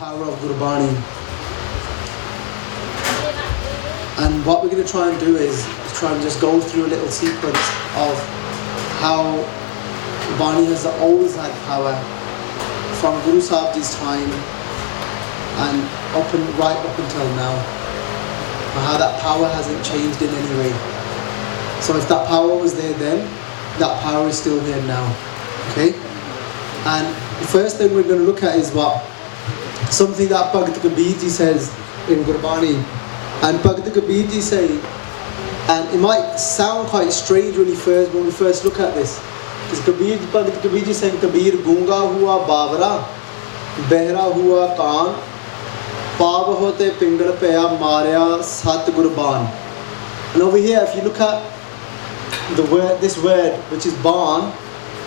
power of Gurbani. And what we're going to try and do is try and just go through a little sequence of how Gurbani has always had power from Guru Sahib's time and right up until now, and how that power hasn't changed in any way. So if that power was there then, that power is still there now. Okay? And the first thing we're going to look at is something that Bhagat Kabir Ji says in Gurbani. And Bhagat Kabir Ji say, and it might sound quite strange when we first look at this, because Bhagat Kabir Ji saying, Kabir gunga hua bavara, behra hua kaan, pav hote pingal paya marya sat Gurban. And over here, if you look at this word, which is ban,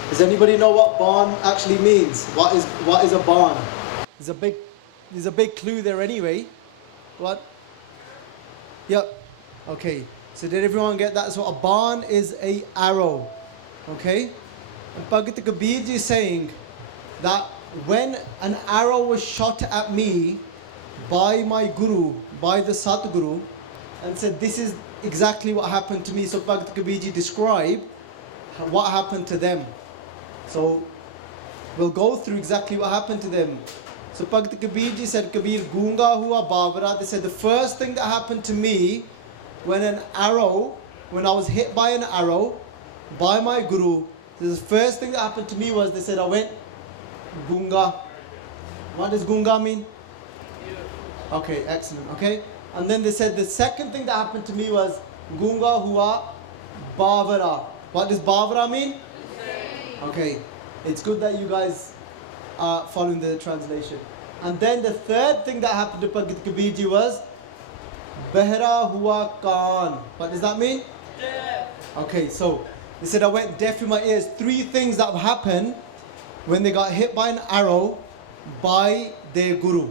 does anybody know what ban actually means? What is a ban? There's a big clue there anyway. What? Yep. Okay. So did everyone get that? So a ban is a arrow. Okay? And Bhagat Kabir Ji is saying that when an arrow was shot at me by my Guru, by the Satguru, and said this is exactly what happened to me. So Bhagat Kabir Ji described what happened to them. So we'll go through exactly what happened to them. So Bhagat Kabir Ji said, Kabir gunga hua bavara. They said the first thing that happened to me when I was hit by an arrow by my Guru, the first thing that happened to me was, they said, I went gunga. What does gunga mean? Okay, excellent. Okay. And then they said the second thing that happened to me was gunga hua bavara. What does bavara mean? Okay, it's good that you guys are following the translation. And then the third thing that happened to Bhagat Kabir Ji was behra hua kaan. What does that mean? Deaf. Okay, so they said I went deaf in my ears. Three things that happened when they got hit by an arrow by their Guru.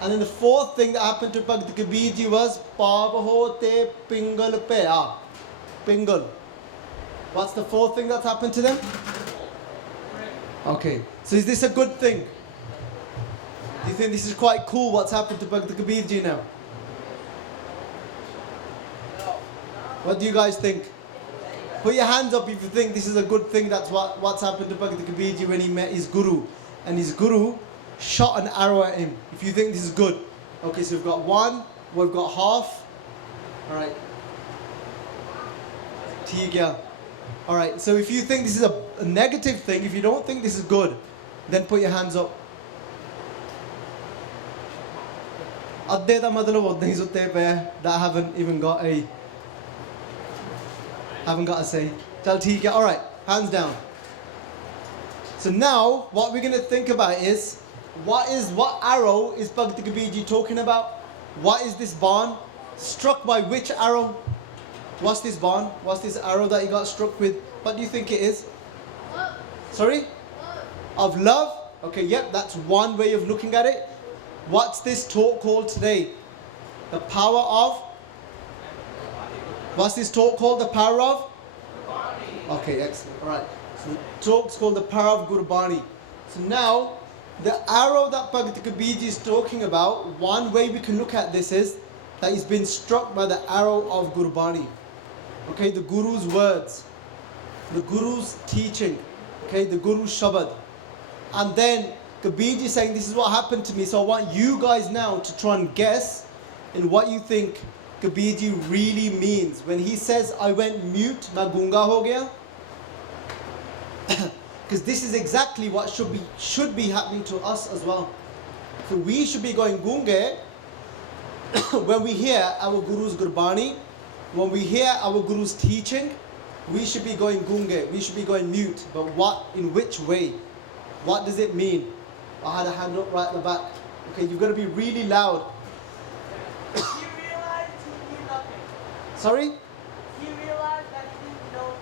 And then the fourth thing that happened to Bhagat Kabir Ji was Pavaho te pingal paya. Pingal. What's the fourth thing that's happened to them? Okay, so is this a good thing? Do you think this is quite cool what's happened to Bhagat Kabir Ji now? What do you guys think? Put your hands up if you think this is a good thing. That's what's happened to Bhagat Kabir Ji when he met his Guru. And his Guru shot an arrow at him. If you think this is good. Okay, so we've got one, we've got half. Alright. Alright, so if you think this is a negative thing, if you don't think this is good, then put your hands up. Adde da matlab udne hi sutte pe that haven't got a say. Chal theek hai. Alright, hands down. So now what we're going to think about is what arrow is Bhagat Kabir Ji talking about? What is this ban? Struck by which arrow? What's this ban? What's this arrow that he got struck with? What do you think it is? Love. Sorry? Love. Of love? Okay, yep, that's one way of looking at it. What's this talk called today? The power of? What's this talk called? The power of? Gurbani. Okay, excellent. Alright. So the talk's called the power of Gurbani. So now, the arrow that Bhagat Kabir Ji is talking about, one way we can look at this is that he's been struck by the arrow of Gurbani. Okay, the Guru's words, the Guru's teaching, okay, the Guru's Shabad. And then Kabir Ji is saying, this is what happened to me. So I want you guys now to try and guess in what you think Kabir Ji really means. When he says, I went mute, na gunga ho gaya. Because this is exactly what should be happening to us as well. So we should be going gunge when we hear our Guru's Gurbani, when we hear our Guru's teaching, we should be going gunge, we should be going mute. But in which way? What does it mean? I had a hand up right at the back. Okay, you've got to be really loud. He realized he knew nothing. Sorry? He realized that he didn't know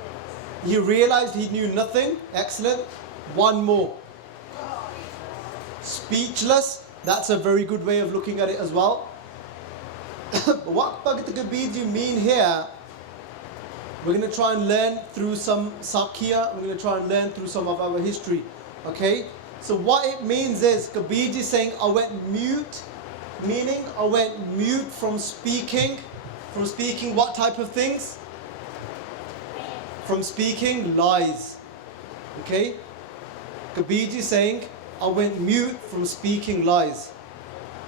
things. He realized he knew nothing. Excellent. One more. Speechless. That's a very good way of looking at it as well. But what Bhagat Kabir Ji mean here, we're going to try and learn through some Sakhiya, we're going to try and learn through some of our history. Okay? So what it means is, Kabir ji saying, I went mute, meaning I went mute from speaking. From speaking what type of things? From speaking lies. Okay? Kabir ji saying, I went mute from speaking lies.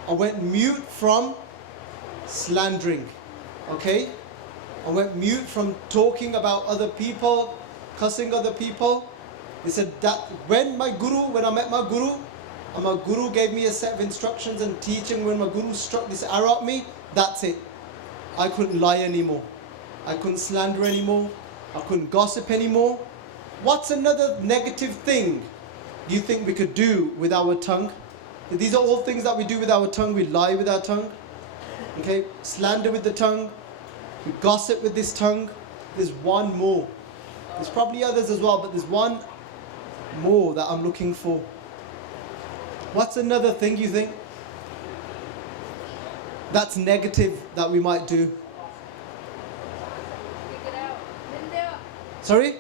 I went mute from slandering. Okay? I went mute from talking about other people, cussing other people. They said that when I met my guru, and my guru gave me a set of instructions and teaching, when my guru struck this arrow at me, that's it. I couldn't lie anymore. I couldn't slander anymore. I couldn't gossip anymore. What's another negative thing do you think we could do with our tongue? These are all things that we do with our tongue. We lie with our tongue. Okay, slander with the tongue. We gossip with this tongue. There's one more. There's probably others as well, but there's one more that I'm looking for. What's another thing you think that's negative that we might do? Sorry?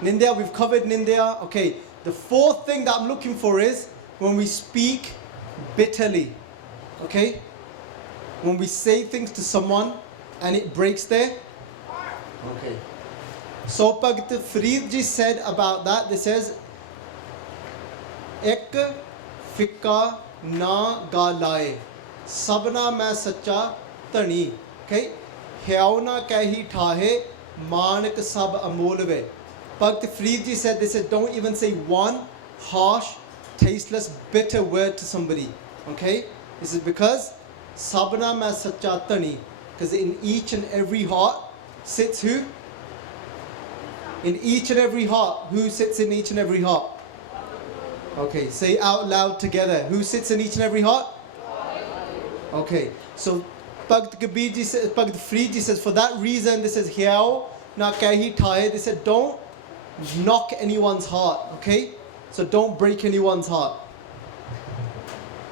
Nindya, we've covered Nindya. Okay, the fourth thing that I'm looking for is when we speak bitterly. Okay? When we say things to someone and it breaks their... Okay. So Bhagat Farid ji said about that, they says, Ek fikka na galaye, sabna main sacha tani. Okay? Hyao na kahi thahe, manik sab amolve. Bhagat Farid ji said, they said, don't even say one harsh, tasteless, bitter word to somebody. Okay? This is because sabna main sacha tani. Because in each and every heart sits who? In each and every heart. Who sits in each and every heart? Okay, say out loud together. Who sits in each and every heart? Okay, so Bhagat Kabir ji says, Bhagat Farid ji says, for that reason, this says, Hyao na kahi thaye. They said, don't knock anyone's heart. Okay, so don't break anyone's heart.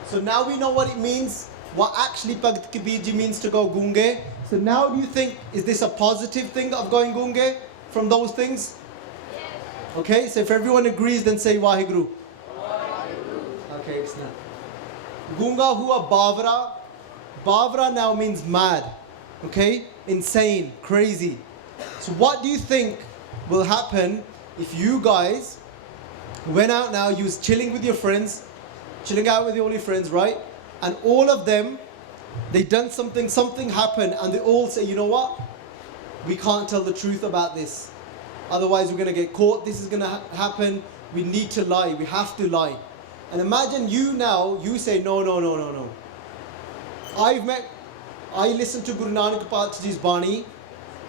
So now we know what it means. What actually Bhagat Kabir ji means to go gunge. So now do you think, is this a positive thing of going gunge from those things? Okay, so if everyone agrees, then say Waheguru. Okay, it's not. Gunga hua bavra. Bavra now means mad. Okay, insane, crazy. So what do you think will happen if you guys went out now, you was chilling with your friends, chilling out with all your friends, right? And all of them, they done something happened, and they all say, you know what? We can't tell the truth about this. Otherwise we're going to get caught. This is going to happen. We need to lie. We have to lie. And imagine you say, no. I listened to Guru Nanak Paatshah's Bani,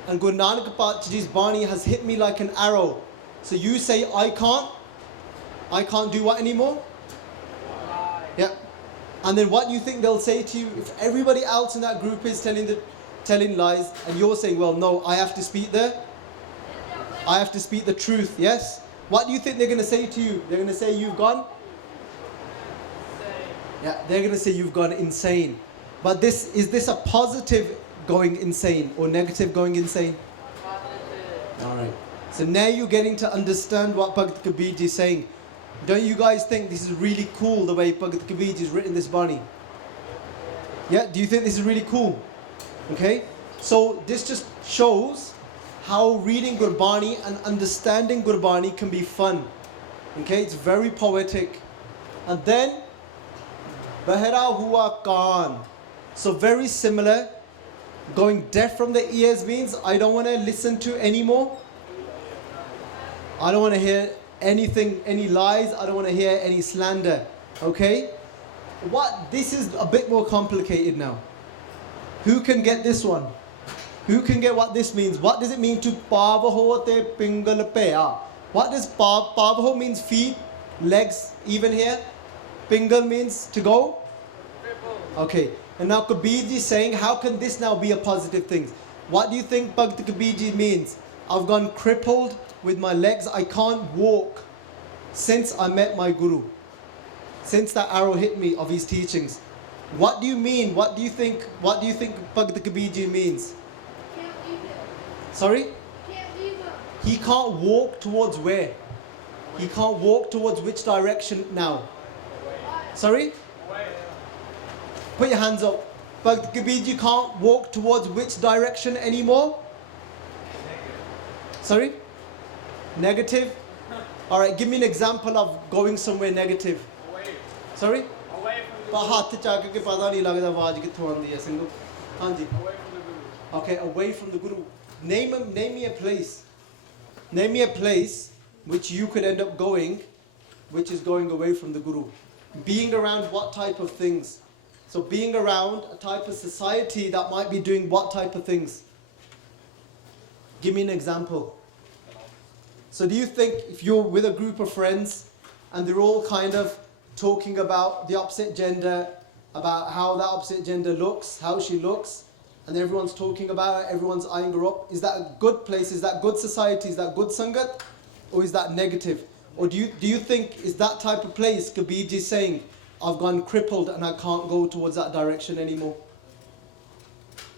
and Guru Nanak Paatshah's Bani has hit me like an arrow. So you say, I can't do what anymore? Yeah. And then what do you think they'll say to you if everybody else in that group is telling lies, and you're saying, well, no, I have to speak the truth, yes? What do you think they're going to say to you? They're going to say you've gone? Yeah, they're going to say you've gone insane. But is this a positive going insane or negative going insane? Positive. All right. So now you're getting to understand what Bhagat Kabir ji is saying. Don't you guys think this is really cool the way Bhagat Kabir ji has written this Bani? Yeah, do you think this is really cool? Okay, so this just shows how reading Gurbani and understanding Gurbani can be fun. Okay, it's very poetic. And then Bahera hua kaan. So very similar. Going deaf from the ears means I don't want to listen to anymore. I don't want to hear anything, any lies. I don't want to hear any slander. Okay? This is a bit more complicated now. Who can get this one? Who can get what this means? What does it mean to pavaho te pingal pea? What does pavaho means? Feet, legs, even here. Pingal means to go. Okay. And now Kabir ji is saying, how can this now be a positive thing? What do you think Bhagat Kabir ji means? I've gone crippled with my legs. I can't walk since I met my guru. Since that arrow hit me of his teachings. What do you mean? What do you think Bhagat Kabir ji means? Can't leave him. Sorry? Can't leave him. He can't walk towards where? He can't walk towards which direction now? Sorry? Put your hands up. But Kabir, you can't walk towards which direction anymore? Sorry? Negative? Alright, give me an example of going somewhere negative. Sorry? Okay, away from the Guru. Name me a place. Name me a place which you could end up going, which is going away from the Guru. Being around what type of things? So being around a type of society that might be doing what type of things? Give me an example. So do you think if you're with a group of friends and they're all kind of talking about the opposite gender, about how that opposite gender looks, how she looks, and everyone's talking about it, everyone's eyeing her up, is that a good place? Is that good society? Is that good sangat? Or is that negative? Or do you think is that type of place Kabirji saying, I've gone crippled and I can't go towards that direction anymore?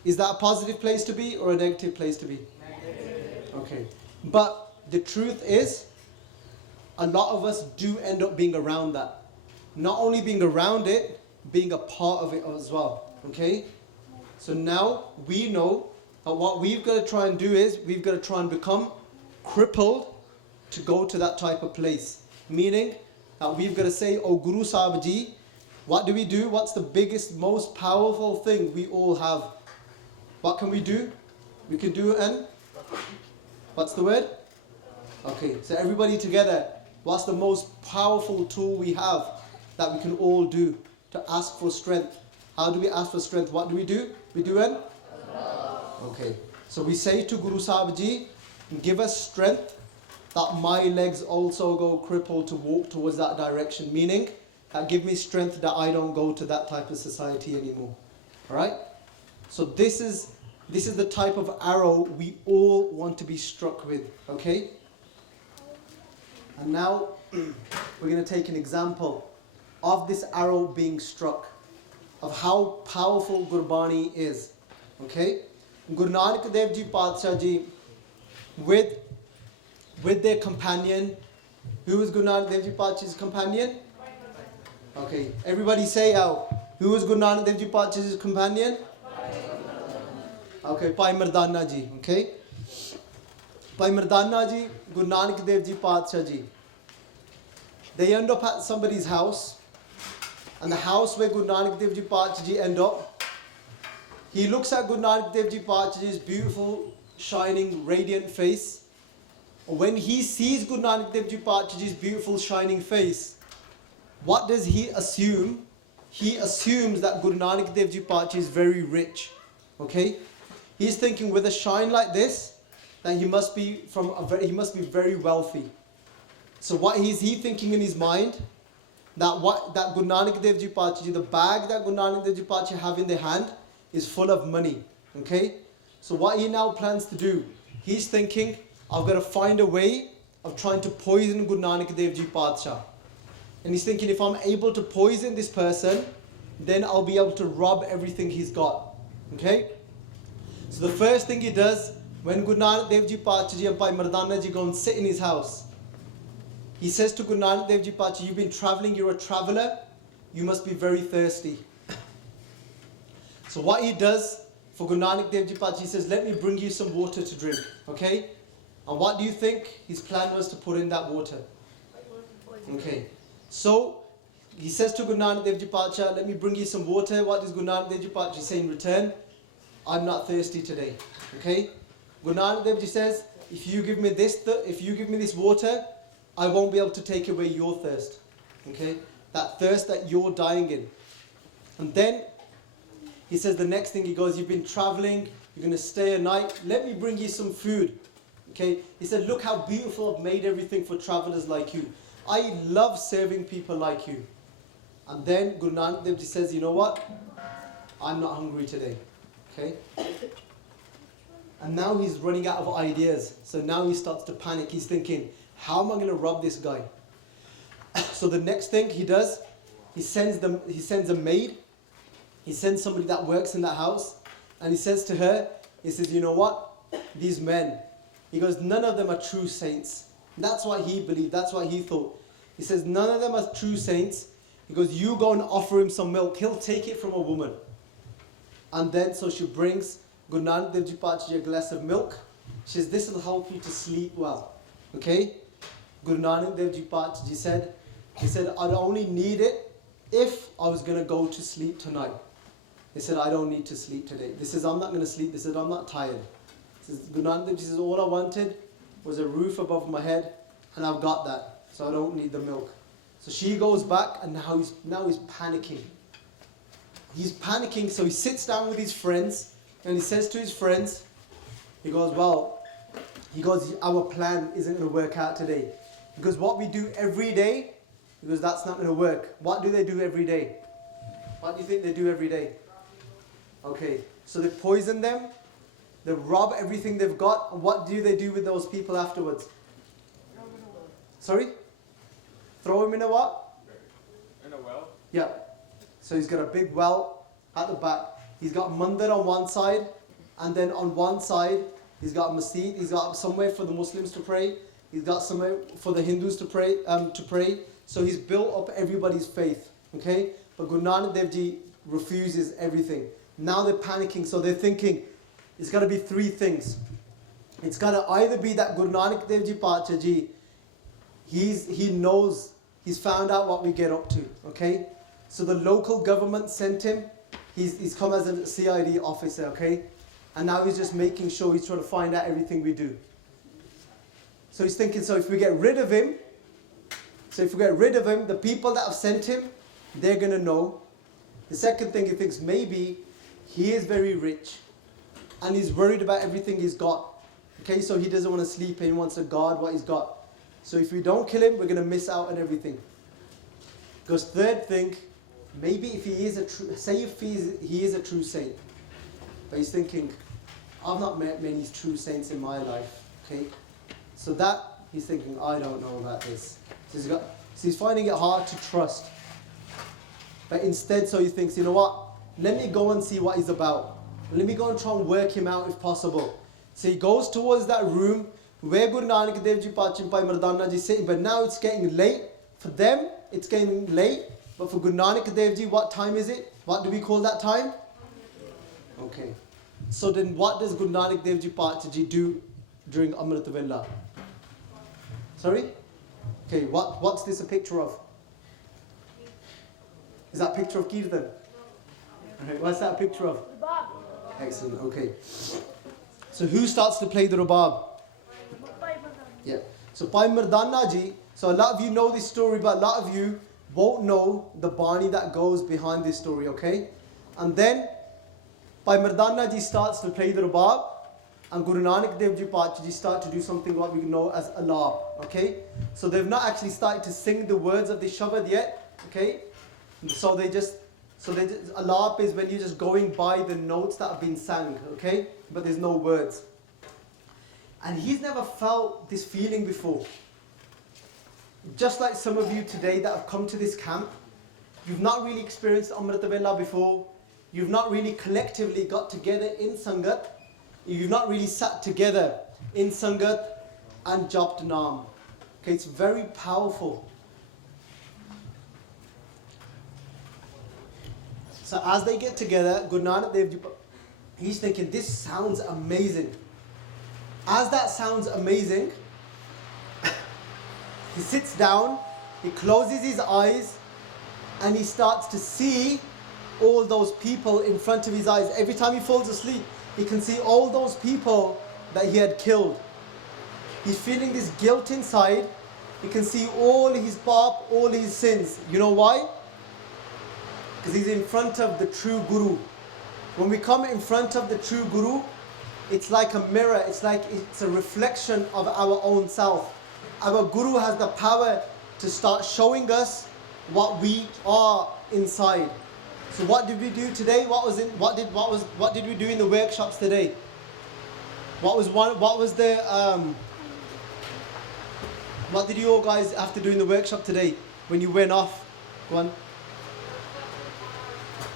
Is that a positive place to be or a negative place to be? Negative. Okay. But the truth is, a lot of us do end up being around that. Not only being around it, being a part of it as well. Okay? So now we know that what we've got to try and do is, we've got to try and become crippled to go to that type of place. Meaning that we've got to say, oh Guru Sahib Ji, what do we do? What's the biggest, most powerful thing we all have? What can we do? We can do what's the word? Okay, so everybody together, what's the most powerful tool we have that we can all do to ask for strength? How do we ask for strength? What do? We do Okay, so we say to Guru Sahib Ji, give us strength that my legs also go crippled to walk towards that direction. Meaning, that give me strength that I don't go to that type of society anymore. Alright? So this is the type of arrow we all want to be struck with. Okay? And now we're going to take an example of this arrow being struck, of how powerful Gurbani is. Okay? Guru Nanak Dev Ji Padshah Ji with their companion. Who was Guru Nanak Dev Ji Padshah's companion? Okay, everybody say out. Who was Guru Nanak Dev Ji Padshah's companion? Okay, Bhai Mardana Ji. Okay? Bhai Mardana Ji, Guru Nanak Dev Ji Padshah Ji. They end up at somebody's house, and the house where Guru Nanak Dev Ji Padshah Ji end up, he looks at Guru Nanak Dev Ji Padshah Ji's beautiful, shining, radiant face. When he sees Guru Nanak Dev Ji Padshah Ji's beautiful, shining face, what does he assume? He assumes that Guru Nanak Dev Ji Padshah is very rich. Okay? He's thinking with a shine like this, that he must be very wealthy. So what is he thinking in his mind? That Guru Nanak Dev Ji Padshah Ji, the bag that Guru Nanak Dev Ji Padshah have in their hand is full of money. Okay? So what he now plans to do, he's thinking, I've got to find a way of trying to poison Guru Nanak Dev Ji Padshah. And he's thinking, if I'm able to poison this person, then I'll be able to rob everything he's got. Okay? So the first thing he does, when Guru Nanak Dev Ji Padshah Ji and Bhai Mardana Ji go and sit in his house, he says to Guru Nanak Dev Ji Padshah, you've been traveling, you're a traveler, you must be very thirsty. So what he does for Guru Nanak Dev Ji Padshah, he says, let me bring you some water to drink. Okay? And what do you think his plan was to put in that water? Okay. So he says to Guru Nanak Dev Ji Padshah, let me bring you some water. What does Guru Nanak Dev Ji Padshah say in return? I'm not thirsty today. Okay? Guru Nanak Dev Ji says, if you give me this water, I won't be able to take away your thirst. Okay? That thirst that you're dying in. And then he says the next thing, he goes, you've been traveling, you're going to stay a night, let me bring you some food. Okay? He said, look how beautiful I've made everything for travelers like you. I love serving people like you. And then Guru Nanak Dev Ji says, you know what? I'm not hungry today. Okay? And now he's running out of ideas. So now he starts to panic. He's thinking, how am I going to rob this guy? So the next thing he does, he sends a maid. He sends somebody that works in that house. And he says to her, he says, you know what? These men, he goes, none of them are true saints. That's what he believed, that's what he thought. He says, none of them are true saints. He goes, you go and offer him some milk. He'll take it from a woman. And then, so she brings Guru Nanak Dev Ji Paatshah a glass of milk. She says, this will help you to sleep well. Okay? Guru Nanak Dev Ji Paatshah said, he said, I'd only need it if I was going to go to sleep tonight. He said, I don't need to sleep today. This is, I'm not going to sleep. This is, I'm not tired. He says, Guru Nanak Dev Ji says, all I wanted was a roof above my head, and I've got that. So I don't need the milk. So she goes back, and now he's panicking. He's panicking, so he sits down with his friends, and he says to his friends, he goes, our plan isn't going to work out today. Because what we do every day, he goes, that's not going to work. What do they do every day? What do you think they do every day? Okay, so they poison them, they rob everything they've got, and what do they do with those people afterwards? Sorry? Throw him in a what? In a well? Yeah. So he's got a big well at the back. He's got mandir on one side, and then on one side he's got a masjid. He's got somewhere for the Muslims to pray. He's got somewhere for the Hindus to pray. So he's built up everybody's faith. Okay? But Guru Nanak Dev Ji refuses everything. Now they're panicking, so they're thinking it's got to be three things. It's got to either be that Guru Nanak Dev Ji Paatshah Ji, he knows, he's found out what we get up to. Okay? So the local government sent him. He's come as a CID officer, okay? And now he's just making sure he's trying to find out everything we do. So he's thinking, so if we get rid of him, the people that have sent him, they're going to know. The second thing he thinks, maybe he is very rich and he's worried about everything he's got. Okay, so he doesn't want to sleep and he wants to guard what he's got. So if we don't kill him, we're going to miss out on everything. Because third thing, maybe if he is he is a true saint, but he's thinking, I've not met many true saints in my life, okay? So that, he's thinking, I don't know about this. So he's finding it hard to trust. But instead, so he thinks, you know what? Let me go and see what he's about. Let me go and try and work him out if possible. So he goes towards that room where Guru Nanak Dev Ji Paatshah and Bhai Mardana Ji sitting, but now it's getting late. For them, it's getting late. But for Guru Nanak Dev Ji, what time is it? What do we call that time? Okay. So then what does Guru Nanak Dev Ji Paatshah Ji do during Amrit Vela? Sorry? Okay, what's this a picture of? Is that a picture of Kirtan? Right, what's that a picture of? Excellent, okay. So who starts to play the Rubab? Yeah. So Bhai Mardana Ji, so a lot of you know this story, but a lot of you won't know the Bani that goes behind this story, okay? And then Bhai Mardana Ji starts to play the Rubab, and Guru Nanak Dev Ji Paatshah Ji start to do something what we know as alap, okay? So they've not actually started to sing the words of the Shabad yet, okay? So they just alap is when you're just going by the notes that have been sang, okay? But there's no words. And he's never felt this feeling before. Just like some of you today that have come to this camp, you've not really experienced Amrit Vela before. You've not really collectively got together in Sangat. You've not really sat together in Sangat and Japt Naam. Okay, it's very powerful. So as they get together, Guru Nanak Dev Ji, he's thinking, this sounds amazing. As that sounds amazing, he sits down, he closes his eyes, and he starts to see all those people in front of his eyes. Every time he falls asleep, he can see all those people that he had killed. He's feeling this guilt inside. He can see all his pap, all his sins. You know why? Because he's in front of the true Guru. When we come in front of the true Guru, it's like a mirror. It's a reflection of our own self. Our Guru has the power to start showing us what we are inside. So what did we do today? What did we do in the workshops today? What did you all guys have to do in the workshop today when you went off? Go on.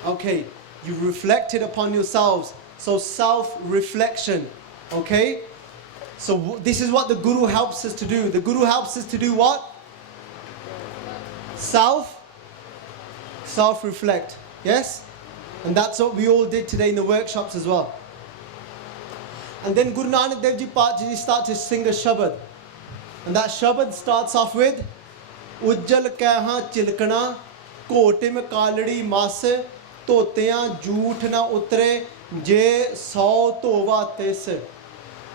Okay, you reflected upon yourselves. So self-reflection. Okay? So this is what the Guru helps us to do. The Guru helps us to do what? Self-reflect. Yes? And that's what we all did today in the workshops as well. And then Guru Nanak Dev Ji Paatji start to sing a Shabad. And that Shabad starts off with Ujjal Kaha Chilkana Kotim Kaladi Mas Totiyan Jhoot Na Utre Je 100 Tova Tis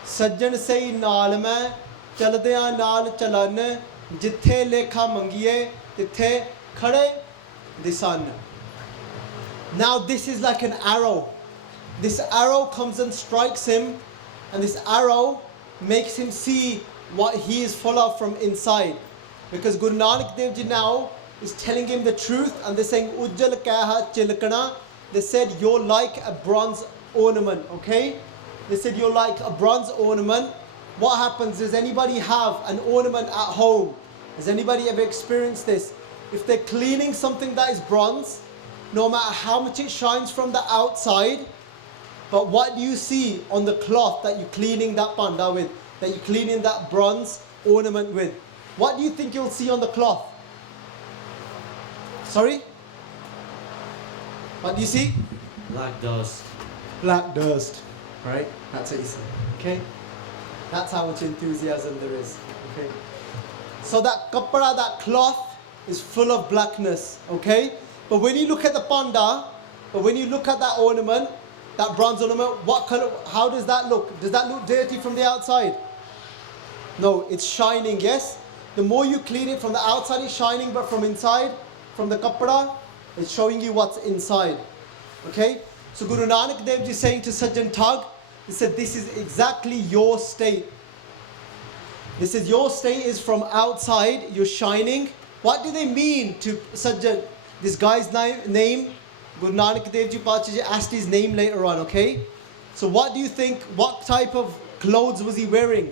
Sajjan Sei Naal Main Chaldiyan Naal Chalan Jithe Lekha Mangiye Tithe Khade Disan. Now this is like an arrow. This arrow comes and strikes him, and this arrow makes him see what he is full of from inside. Because Guru Nanak Dev Ji now is telling him the truth, and they're saying Ujjal Kaha Chilkana. They said you're like a bronze ornament, okay? They said you're like a bronze ornament. What happens? Does anybody have an ornament at home? Has anybody ever experienced this? If they're cleaning something that is bronze, no matter how much it shines from the outside, but what do you see on the cloth that you're cleaning that panda with, that you're cleaning that bronze ornament with? What do you think you'll see on the cloth? Sorry? What do you see? Black dust. Black dust. Right? That's what you see. Okay? That's how much enthusiasm there is. Okay? So that kapara, that cloth, is full of blackness. Okay? But when you look at the panda, but when you look at that ornament, that bronze ornament, what color, how does that look? Does that look dirty from the outside? No, it's shining, yes? The more you clean it from the outside, it's shining, but from inside, from the kapra, it's showing you what's inside. Okay? So Guru Nanak Dev Ji is saying to Sajjan Thag, he said, this is exactly your state. This is your state is from outside, you're shining. What do they mean to Sajjan? This guy's name, Guru Nanak Dev Ji Paatji asked his name later on, okay? So what do you think, what type of clothes was he wearing?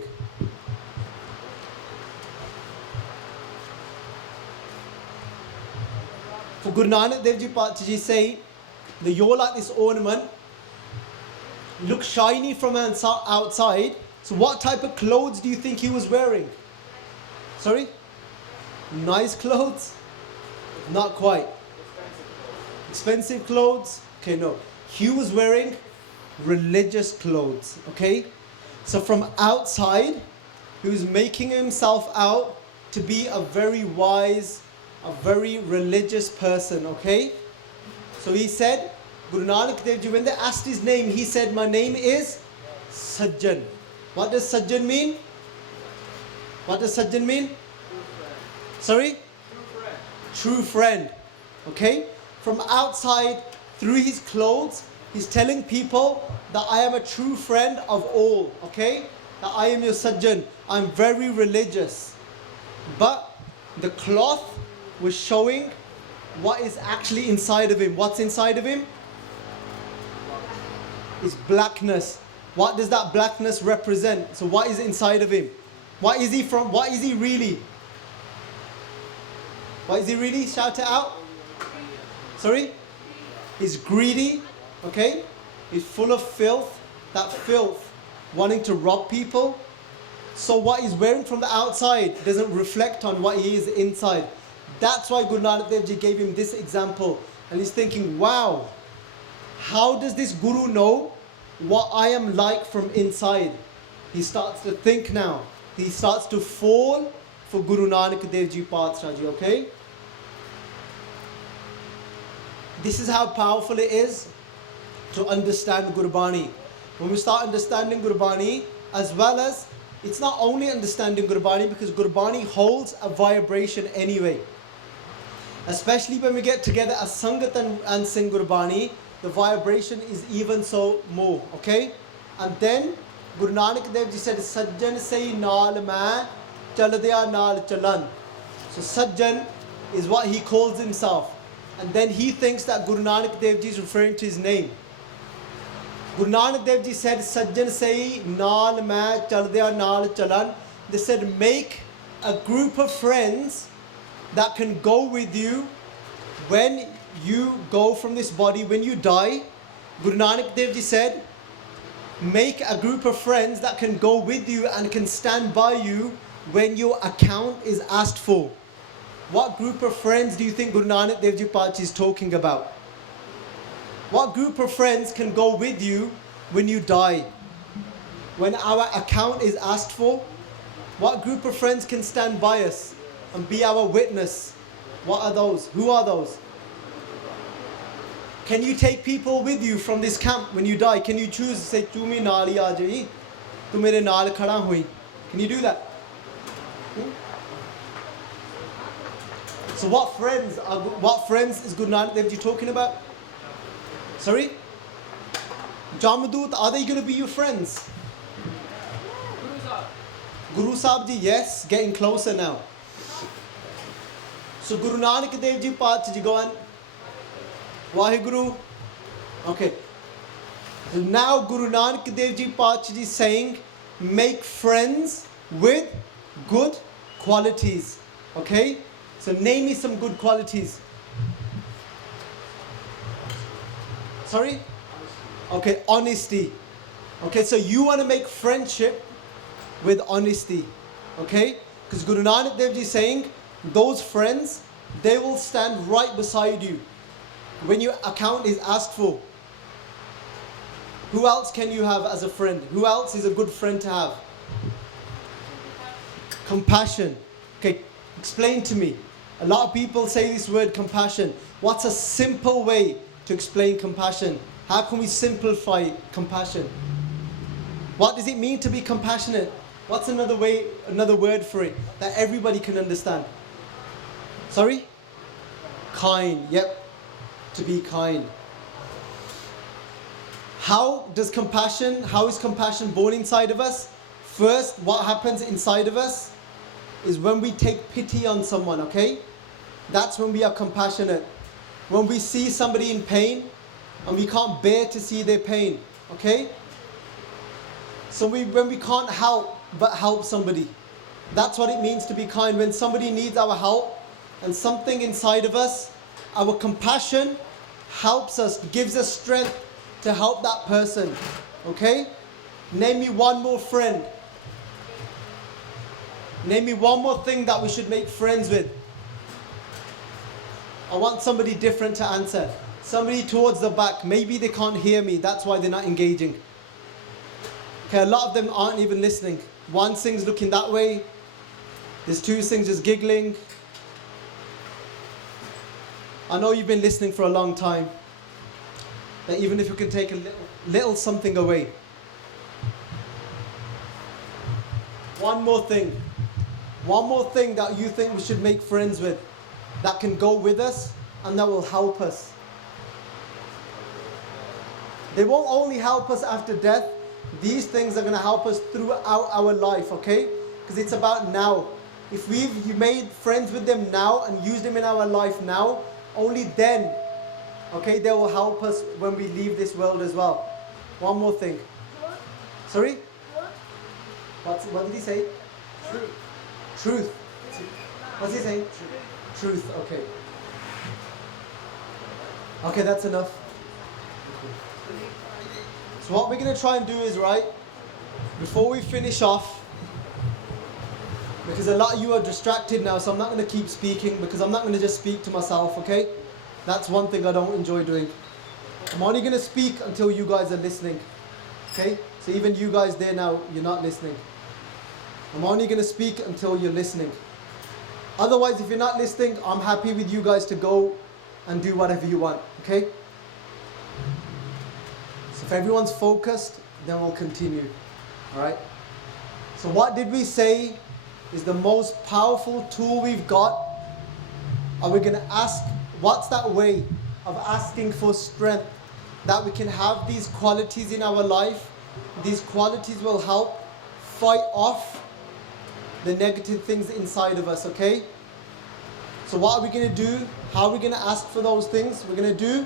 For Guru Nanak Dev Ji Paatji say, that you're like this ornament, look shiny from outside. So what type of clothes do you think he was wearing? Sorry? Nice clothes? Not quite. Expensive clothes? Okay, no. He was wearing religious clothes, okay? So from outside, he was making himself out to be a very wise, a very religious person, okay? So he said, Guru Nanak Dev Ji, when they asked his name, he said, my name is Sajjan. What does Sajjan mean? What does Sajjan mean? Sorry? True friend. Okay? From outside, through his clothes, he's telling people that I am a true friend of all. Okay? That I am your Sajjan. I'm very religious. But the cloth was showing what is actually inside of him. What's inside of him? It's blackness. What does that blackness represent? So what is inside of him? What is he from? What is he really? What is he really? Shout it out. Sorry? He's greedy. Okay? He's full of filth. That filth, wanting to rob people. So what he's wearing from the outside doesn't reflect on what he is inside. That's why Guru Nanak Dev Ji gave him this example. And he's thinking, wow, how does this Guru know what I am like from inside? He starts to think now. He starts to fall for Guru Nanak Dev Ji Paatshah Ji, okay? This is how powerful it is to understand Gurbani. When we start understanding Gurbani, as well as, it's not only understanding Gurbani, because Gurbani holds a vibration anyway. Especially when we get together as Sangat and sing Gurbani, the vibration is even so more, okay? And then Guru Nanak Dev Ji said, Sajjan sei naal main chaldiya naal chalan. So Sajjan is what he calls himself. And then he thinks that Guru Nanak Dev Ji is referring to his name. Guru Nanak Dev Ji said, Sajjan sei naal main chaldiya naal chalan. They said, make a group of friends that can go with you when you go from this body, when you die. Guru Nanak Dev Ji said, make a group of friends that can go with you and can stand by you when your account is asked for. What group of friends do you think Guru Nanak Dev Ji Pachi is talking about? What group of friends can go with you when you die? When our account is asked for? What group of friends can stand by us and be our witness? What are those? Who are those? Can you take people with you from this camp when you die? Can you choose, say, tu mere naal hi aa jayi, tu mere naal khada hui? Can you do that? So what friends is Guru Nanak Dev Ji talking about? Sorry? Jamadoot, are they going to be your friends? Guru Sahib Ji, yes, getting closer now. So Guru Nanak Dev Ji Pachi Ji, go on. Waheguru. Okay. Now Guru Nanak Dev Ji Pachi Ji saying, make friends with good qualities. Okay? So name me some good qualities. Sorry? Okay, honesty. Okay, so you want to make friendship with honesty. Okay? Because Guru Nanak Dev Ji is saying, those friends, they will stand right beside you when your account is asked for. Who else can you have as a friend? Who else is a good friend to have? Compassion. Okay, explain to me. A lot of people say this word compassion. What's a simple way to explain compassion? How can we simplify compassion? What does it mean to be compassionate? What's another word for it that everybody can understand? Sorry? Kind. Yep. To be kind. How is compassion born inside of us? First, what happens inside of us is when we take pity on someone, okay? That's when we are compassionate. When we see somebody in pain and we can't bear to see their pain, okay? So when we can't help but help somebody, that's what it means to be kind. When somebody needs our help and something inside of us, our compassion helps us, gives us strength to help that person, okay? Name me one more friend. Name me one more thing that we should make friends with. I want somebody different to answer. Somebody towards the back. Maybe they can't hear me. That's why they're not engaging. Okay, a lot of them aren't even listening. One sing's looking that way. There's two sings just giggling. I know you've been listening for a long time. But even if you can take a little something away. One more thing. One more thing that you think we should make friends with, that can go with us and that will help us. They won't only help us after death, these things are going to help us throughout our life, okay? Because it's about now. If you made friends with them now and used them in our life now, only then, okay, they will help us when we leave this world as well. One more thing. Sorry? What did he say? Truth. What's he saying? Truth. Okay. Okay, that's enough. So what we're going to try and do is, right, before we finish off, because a lot of you are distracted now, so I'm not going to keep speaking, because I'm not going to just speak to myself, okay? That's one thing I don't enjoy doing. I'm only going to speak until you guys are listening, okay? So even you guys there now, you're not listening. I'm only going to speak until you're listening. Otherwise, if you're not listening, I'm happy with you guys to go and do whatever you want, okay? So if everyone's focused, then we'll continue, all right? So what did we say is the most powerful tool we've got? Are we going to ask, what's that way of asking for strength that we can have these qualities in our life? These qualities will help fight off the negative things inside of us, okay? So what are we going to do? How are we going to ask for those things? We're going to do?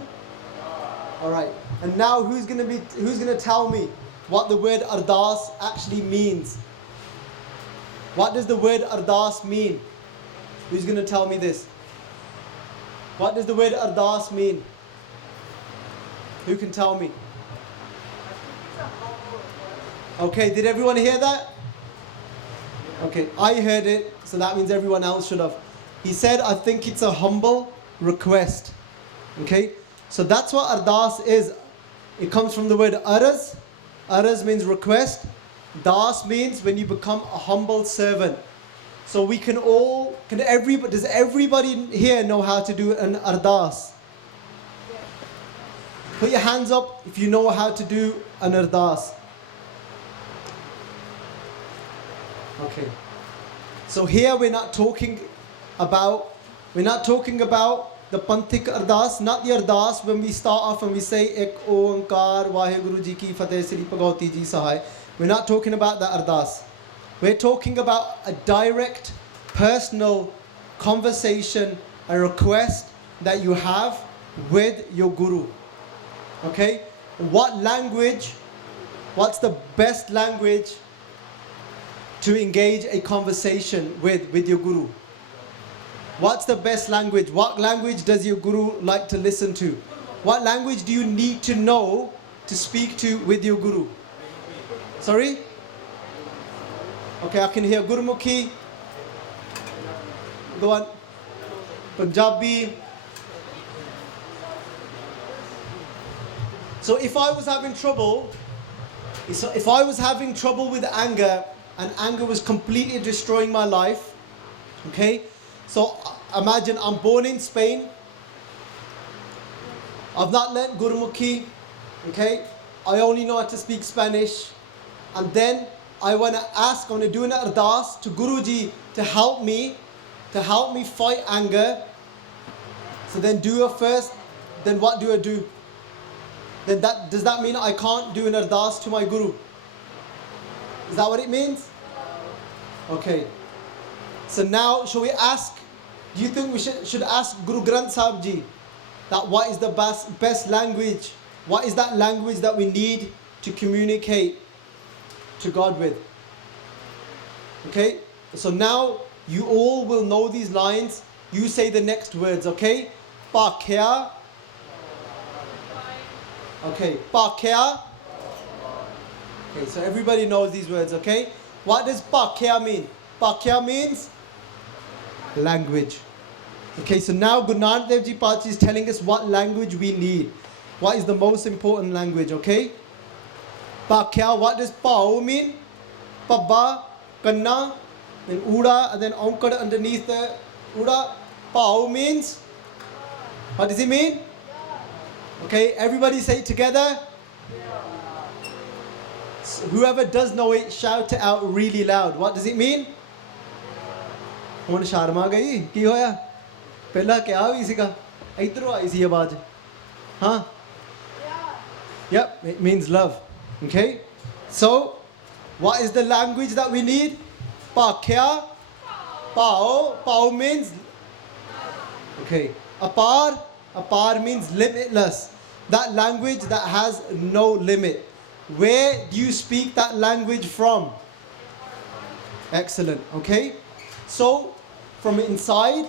Alright. And now who's going to tell me what the word ardas actually means? What does the word ardas mean? Who's going to tell me this? What does the word ardas mean? Who can tell me? Okay, did everyone hear that? Okay, I heard it, so that means everyone else should have. He said, I think it's a humble request. Okay, so that's what ardas is. It comes from the word araz. Araz means request. Das means when you become a humble servant. So we can all, does everybody here know how to do an ardas? Put your hands up if you know how to do an ardas. Okay. So here we're not talking about the Panthik Ardas, not the Ardas when we start off and we say Ek Oankar Vaheguru Ji Ki Fateh Sri Bhagavati Ji Sahai. We're not talking about the Ardas. We're talking about a direct, personal conversation, a request that you have with your Guru. Okay? What's the best language to engage a conversation with your Guru? What's the best language? What language does your Guru like to listen to? What language do you need to know to speak to with your Guru? Sorry? Okay, I can hear Gurmukhi. Go on. Punjabi. So if I was having trouble with anger, and anger was completely destroying my life, okay? So imagine I'm born in Spain. I've not learnt Gurmukhi, okay? I only know how to speak Spanish. And then I want to do an ardas to Guruji to help me fight anger. So then do it first, then what do I do? Then does that mean I can't do an ardas to my Guru? Is that what it means? Okay. So now, shall we ask, do you think we should ask Guru Granth Sahib Ji that what is the best language? What is that language that we need to communicate to God with? Okay? So now, you all will know these lines. You say the next words, okay? Pa kya? Okay, pa kya? Okay, so everybody knows these words, okay? What does pa kya mean? Pa kya means language. Okay, so now Guru Nanak Dev Ji Pachi is telling us what language we need. What is the most important language, okay? Pa kya, what does pao mean? Pa ba, kanna, then uda, and then onkad underneath the uda. Pao means, what does it mean? Okay, everybody say it together. So whoever does know it, shout it out really loud. What does it mean? ਹੁਣ ਸ਼ਰਮ ਆ ਗਈ ਕੀ ਹੋਇਆ ਪਹਿਲਾਂ ਕਿਹਾ ਵੀ ਸੀਗਾ ਇਧਰੋਂ ਆਈ ਸੀ ਆਵਾਜ਼ ਹਾਂ Yep, it means love. Okay, so what is the language that we need? Pa kya? Pao means okay. Apar means limitless. That language that has no limit. Where do you speak that language from? Excellent. Okay, so from inside,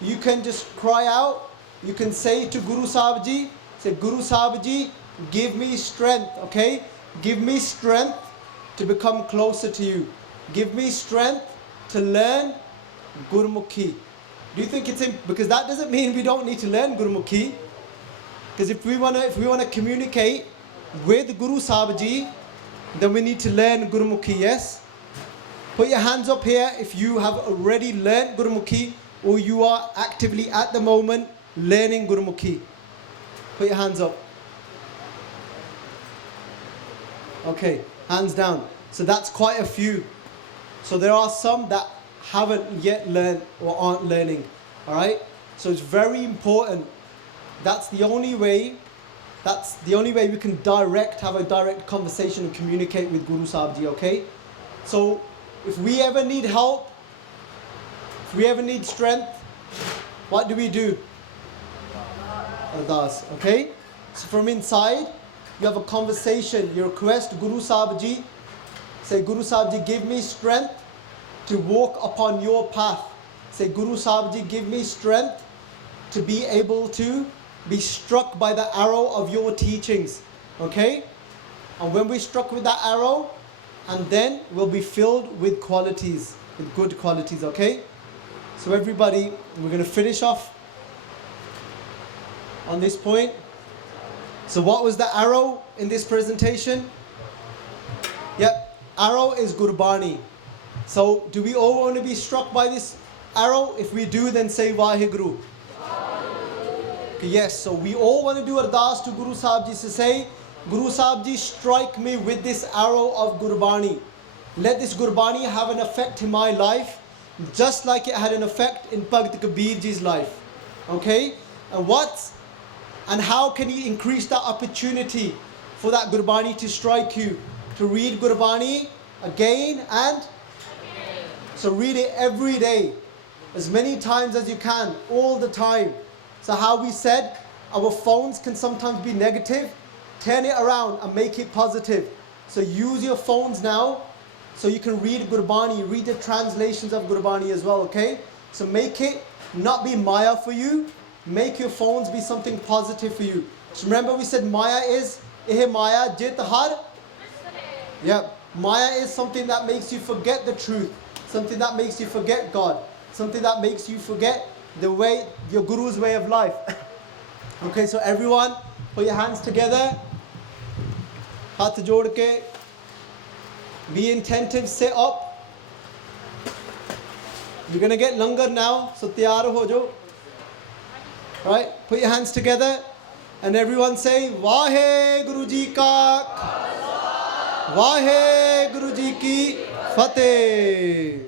you can just cry out. You can say to Guru Sahib Ji, say Guru Sahib Ji, give me strength. Okay, give me strength to become closer to you. Give me strength to learn Gurmukhi. Do you think it's because that doesn't mean we don't need to learn Gurmukhi? Because if we wanna communicate with Guru Sahib Ji, then we need to learn Gurmukhi. Yes. Put your hands up here if you have already learned Gurmukhi or you are actively at the moment learning Gurmukhi. Put your hands up. Okay, hands down. So that's quite a few. So there are some that haven't yet learned or aren't learning. Alright? So it's very important. That's the only way we can have a direct conversation and communicate with Guru Sahib Ji, okay? So if we ever need help, if we ever need strength, what do? Ardas, okay? So from inside, you have a conversation, you request Guru Sahib Ji, say Guru Sahib Ji, give me strength to walk upon your path. Say Guru Sahib Ji, give me strength to be able to be struck by the arrow of your teachings, okay? And when we're struck with that arrow, and then we'll be filled with qualities, with good qualities, okay? So everybody, we're going to finish off on this point. So what was the arrow in this presentation? Yep, arrow is Gurbani. So do we all want to be struck by this arrow? If we do, then say Vaheguru. Okay, yes, so we all want to do ardas to Guru Sahib Ji to say, Guru Sahib Ji, strike me with this arrow of Gurbani. Let this Gurbani have an effect in my life, just like it had an effect in Bhagat Kabir Ji's life. Okay? And how can you increase that opportunity for that Gurbani to strike you? To read Gurbani again and again. So read it every day, as many times as you can, all the time. So how we said, our phones can sometimes be negative. Turn it around and make it positive. So use your phones now so you can read Gurbani, read the translations of Gurbani as well, okay? So make it not be Maya for you. Make your phones be something positive for you. So remember we said Maya is, Maya jit har. Yeah, Maya is something that makes you forget the truth. Something that makes you forget God. Something that makes you forget the way, your Guru's way of life. Okay, so everyone, put your hands together. Hath jod ke. Be attentive, sit up. You're going to get langar now, so tiyar ho jo. Right, put your hands together and everyone say Vaheguru Ji ka Vaheguru Ji ki Fateh.